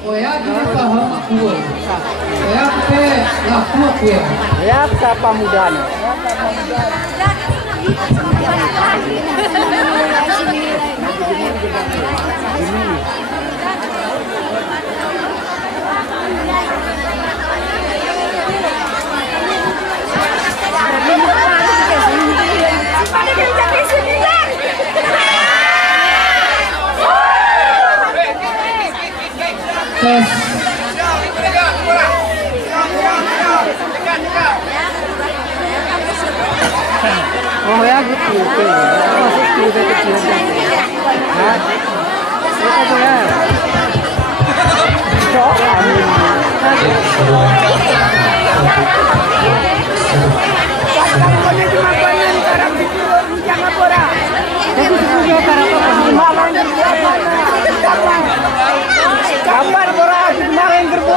Oya gini paham kuat. Oya pe laku kuat. Ya siapa muda nih? Tes. Oh ya gitu. Masuk kecil. Nah, apa ya? Cok. Kapan pora kemarin gerbo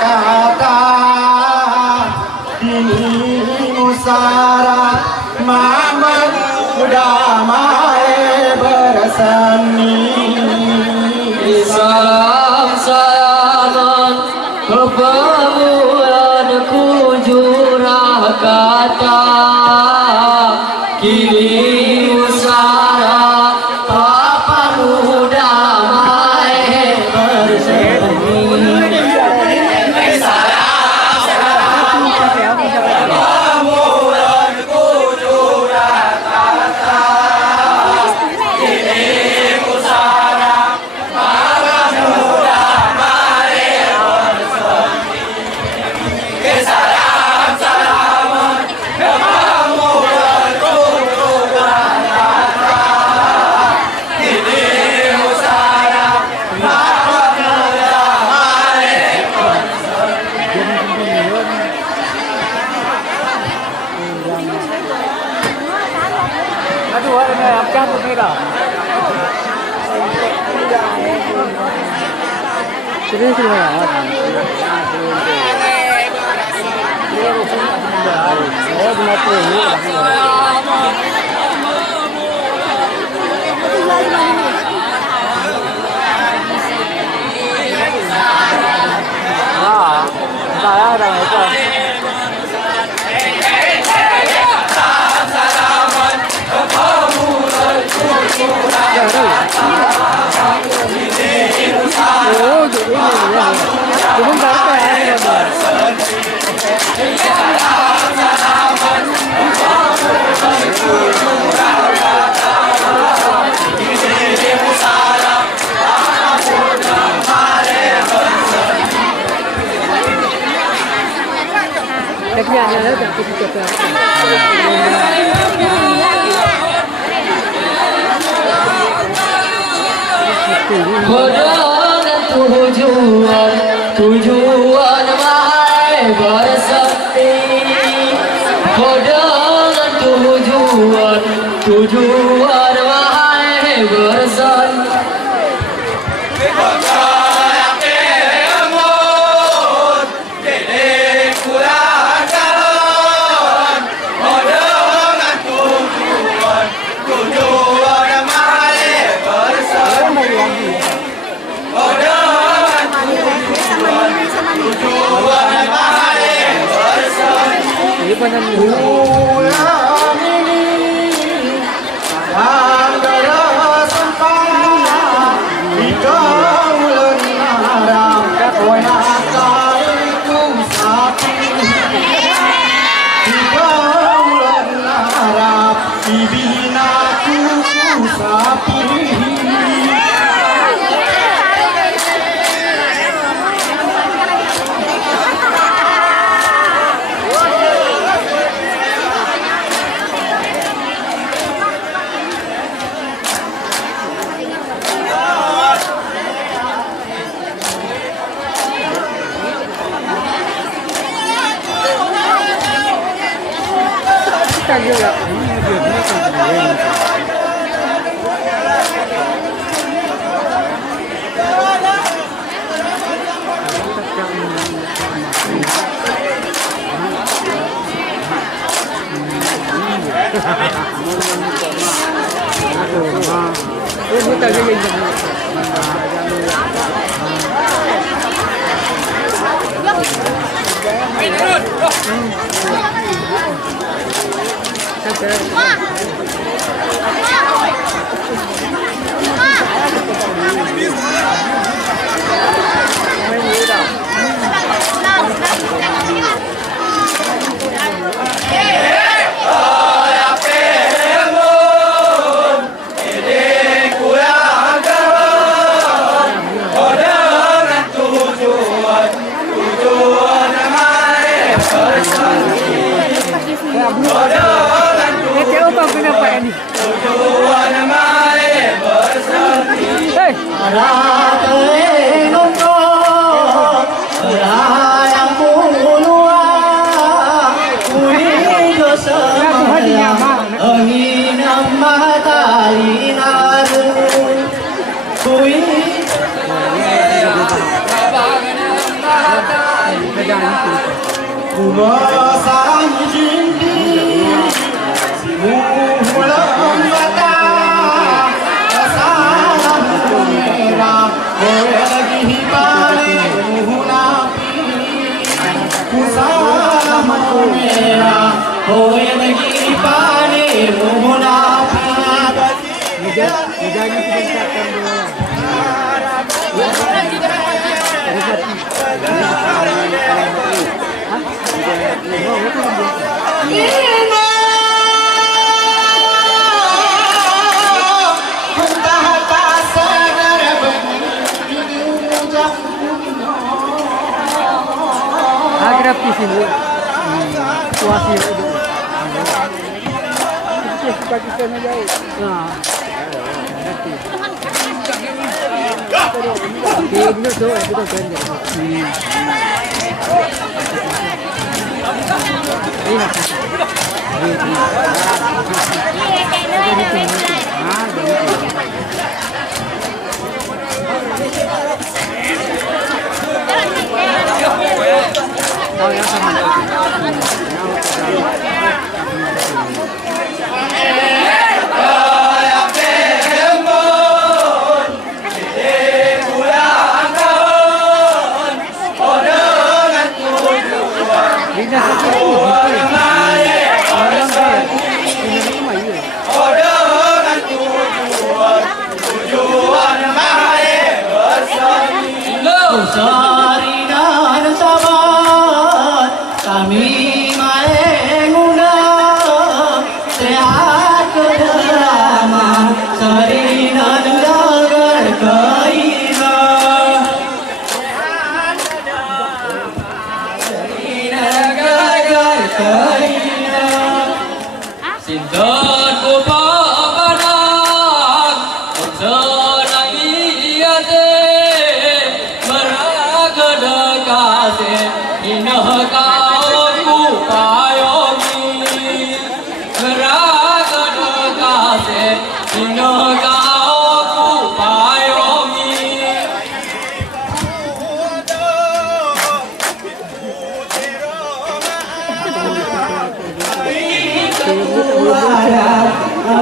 kata ini musara mama damai bersemi salam salaman kepemuliaan kunjurah kata kini musara papan damai bersemi. Aduh, ini apa pemirsa? Sudah ya. Saya ada itu. Salaman, Dengan tujuan mahal bersakti. Dengan tujuan mahal bersakti. Ulang ini Anggara sempah Ikaw lenarang Nakaiku sapi Ikaw lenarang Ibinaku sapi Gratis ini situasi Pakistan jauh. Nah,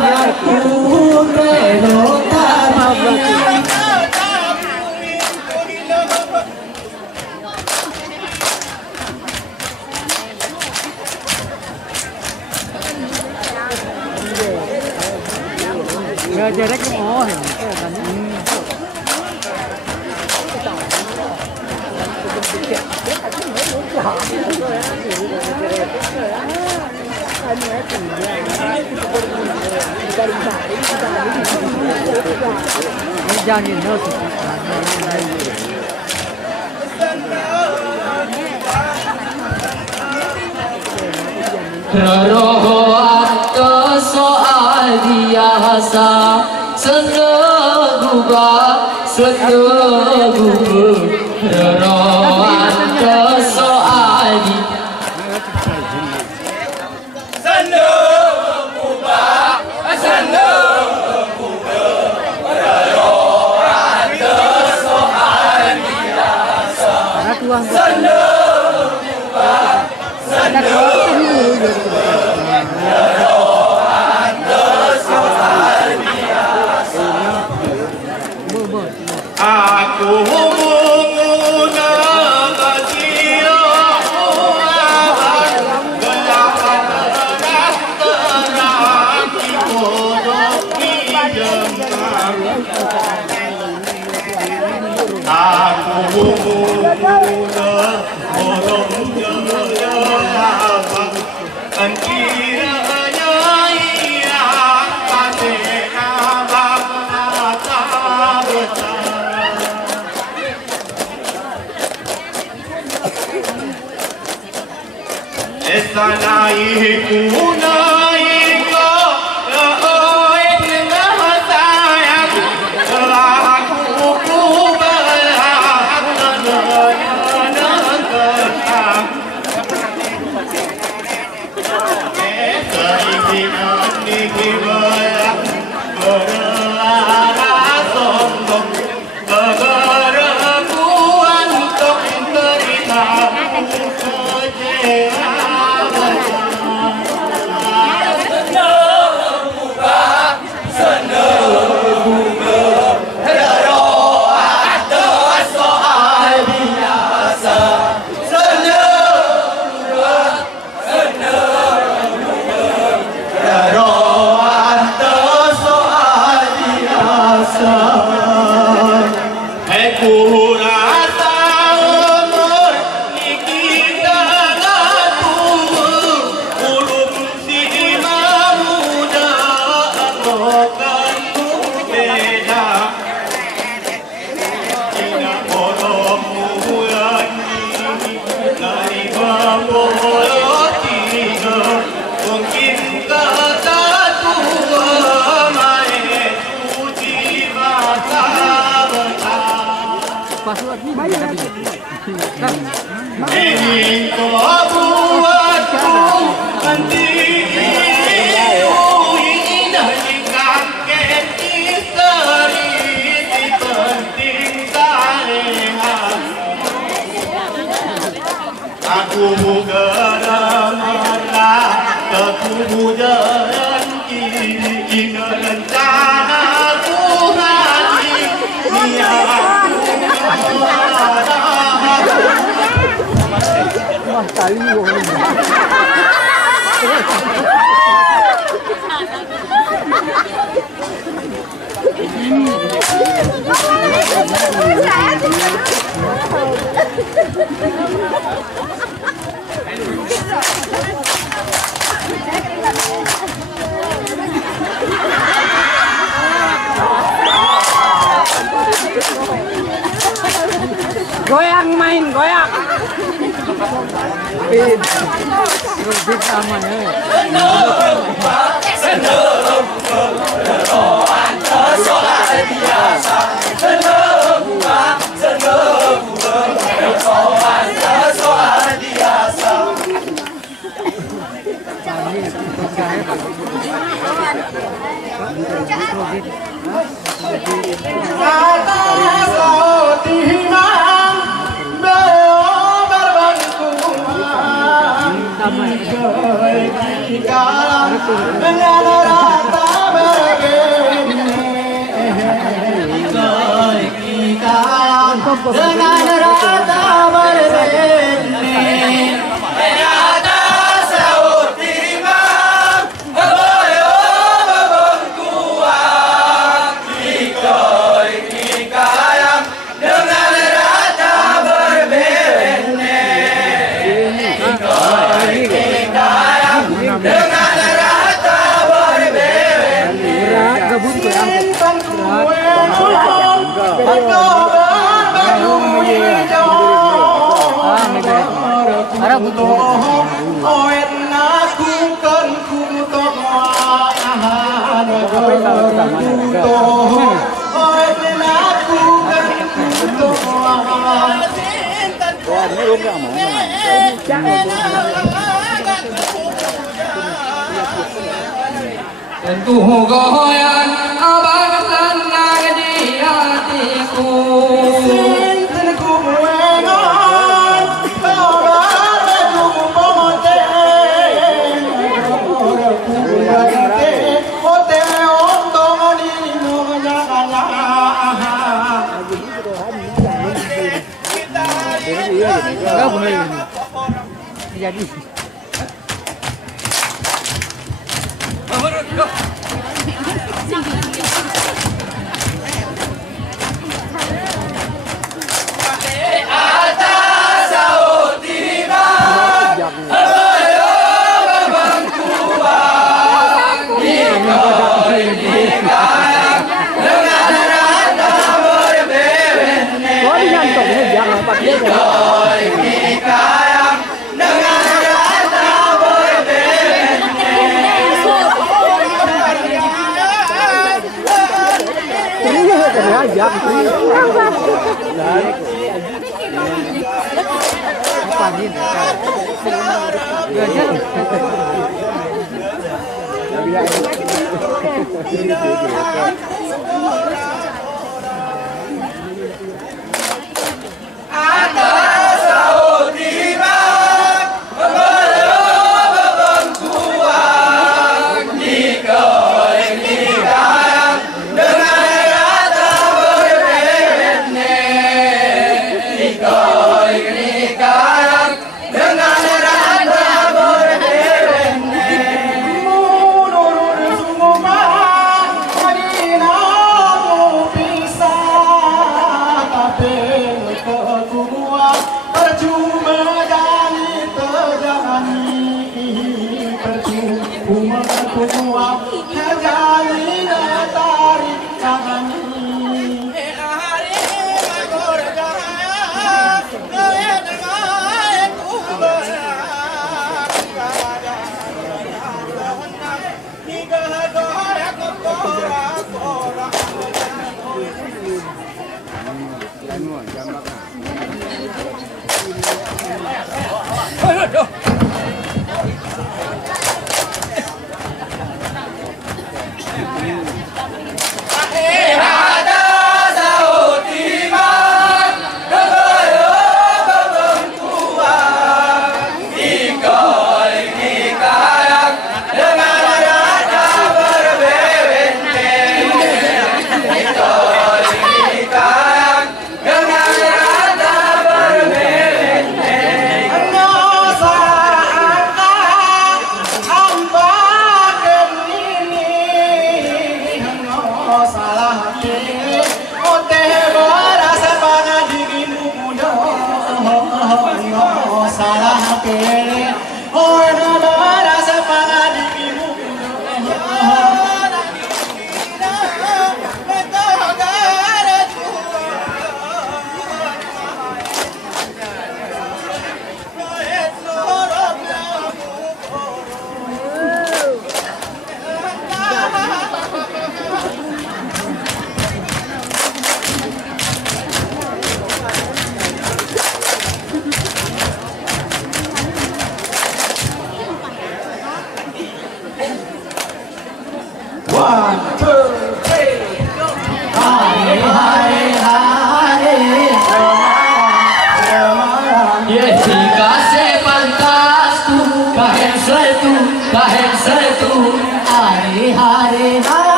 Aku berdoa Gak jarak oh ya. Jangan no Roho atau soal biasa seneguba Roho atau soal Aku menguna basira gelapan terang di kodok hidupkan. Aku menguna kodok gelapan kiranya ia kasih abang tak betul. Esanai kunai ko laoin ngah sayang aku ku berhak menentukan keinginan dihiburkan berlarang sombong keberekuan untuk terima kecewa. Ingin kau buatku mendiriu indah di kakek istri di penting tarehan. Aku geramlah aku jalan kini rencanaku hati Wah, kali goyang main goyang. Lebih aman ya. dengan rata dengan rata berbene rata saut timang boyo bengkuang ikoi ikayang dengan rata berbene ikoi ikayang dengan rata berbene gabung ke yang Ada butuh. Tentu goyan abang tenang di hatiku Enggak boleh. Jadi.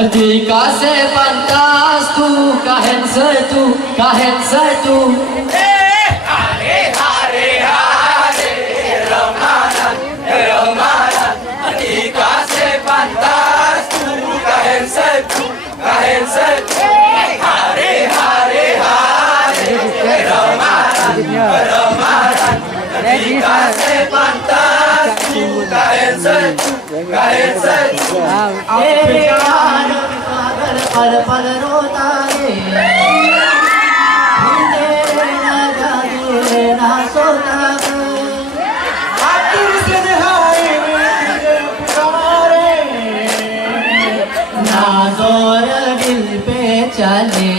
Ketika sepantas tu, kahen tu. Hare Hare Hare, Ramanan, Ramanan, dikasih pantas tu, kahen tu, kahen tu. Hare Hare Hare, Ramanan, Ramanan, dikasih pantas tu, kahen tu, kahen tu. पल पल रोता है तेरे ना जागे ना सोता है आखिर से नहाए मुझे पुकारे ना जोर दिल पे चले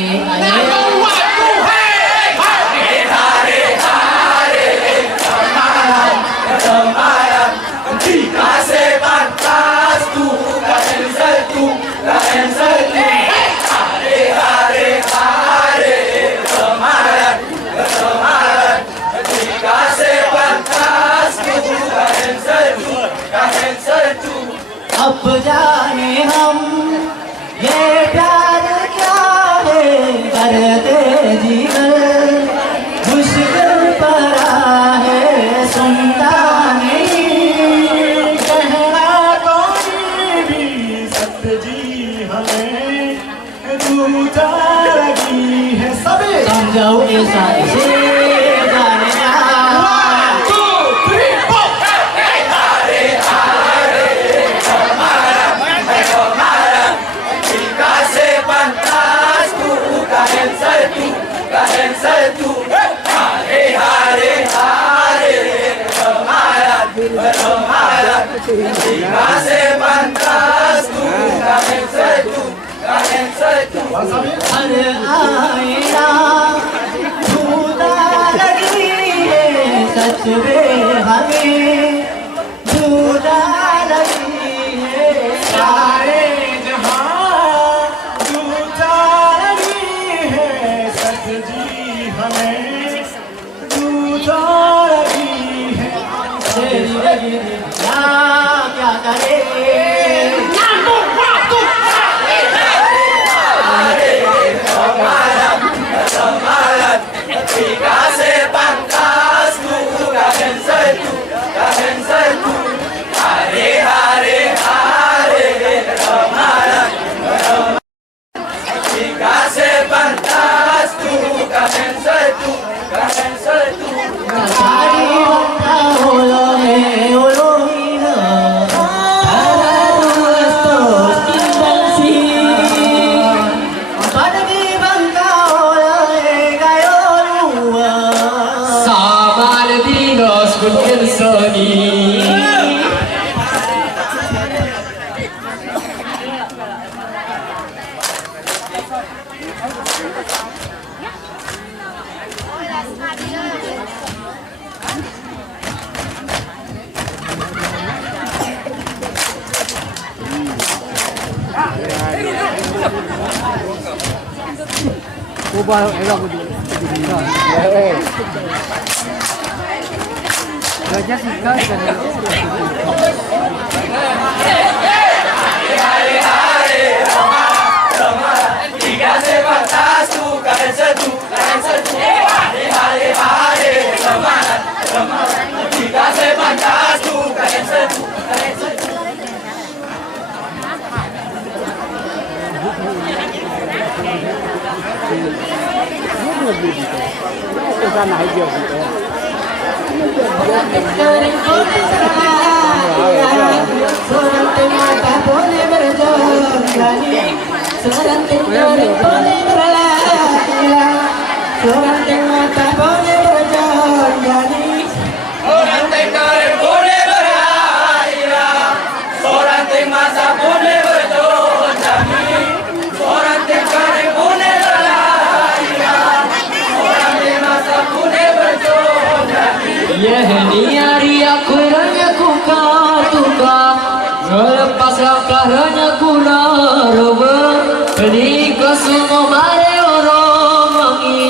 अब जाने हम ये प्यार क्या है करते जीवन मुश्किल पड़ा है सुनता नहीं कहना कोई भी सत्य जी हमें झूठा लगी है सभी समझो ऐसा इसे जाने dikasih pantas tu, kahen tu, kahen tu. हर आईना झूठा लगी है सच में हमें झूठा लगी है सारे जहां झूठा लगी है सच जी हमें झूठा लगी है तेरी लगी क्या करे dikasih pantas tu, kahen tu, kahen tu. Hare Hare Hare, Ramanan, Ramanan. Dikasih pantas tu, kahen tu, kahen tu. Cari bangka holo he holo hina, ada tuas timbang si. Padagi bangka holo he gayo lua. Samal dinos kuncin seni. Coba elok di. Gajah sih kan. Hare Hare Ramanan, dikasih pantas tu, kahen tu, kahen tu. Hare Hare Hare, Ramanan, Ramanan, dikasih pantas tu, kahen tu, kahen tu. Sana aja gitu. यह niaria kurangnya kuka tuka ngelepas lakaranya kuna roba Kini kesumo mare orang mangi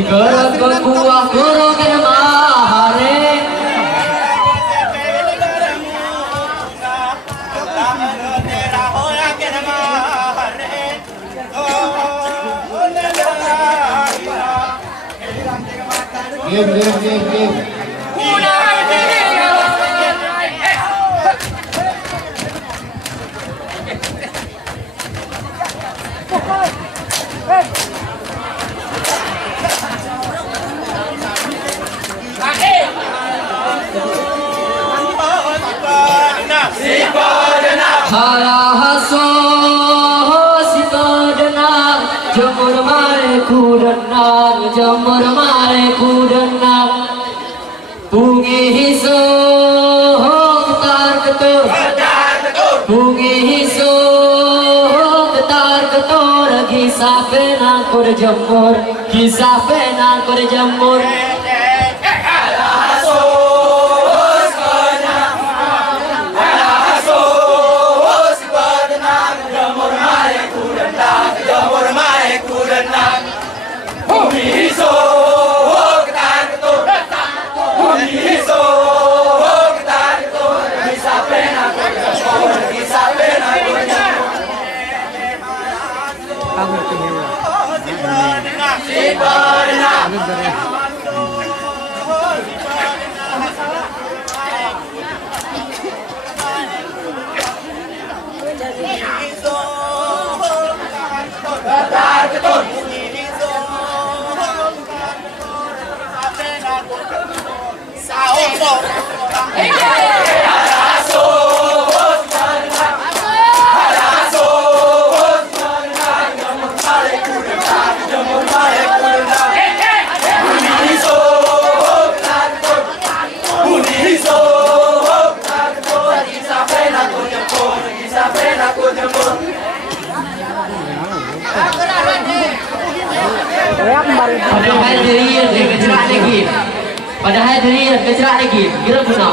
Ikarat berkuah kurung mahare Game. Halahaso sita denang jemur maleku denang jemur maleku denang bungi hiso getar ketur bungi hiso getar ketur kisah penang kod jemur kisah penang kod jemur Kamu tinggal. Padahal diri dia kecerak lagi. Padahal diri dia kecerak lagi. Kira guna.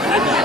Jadi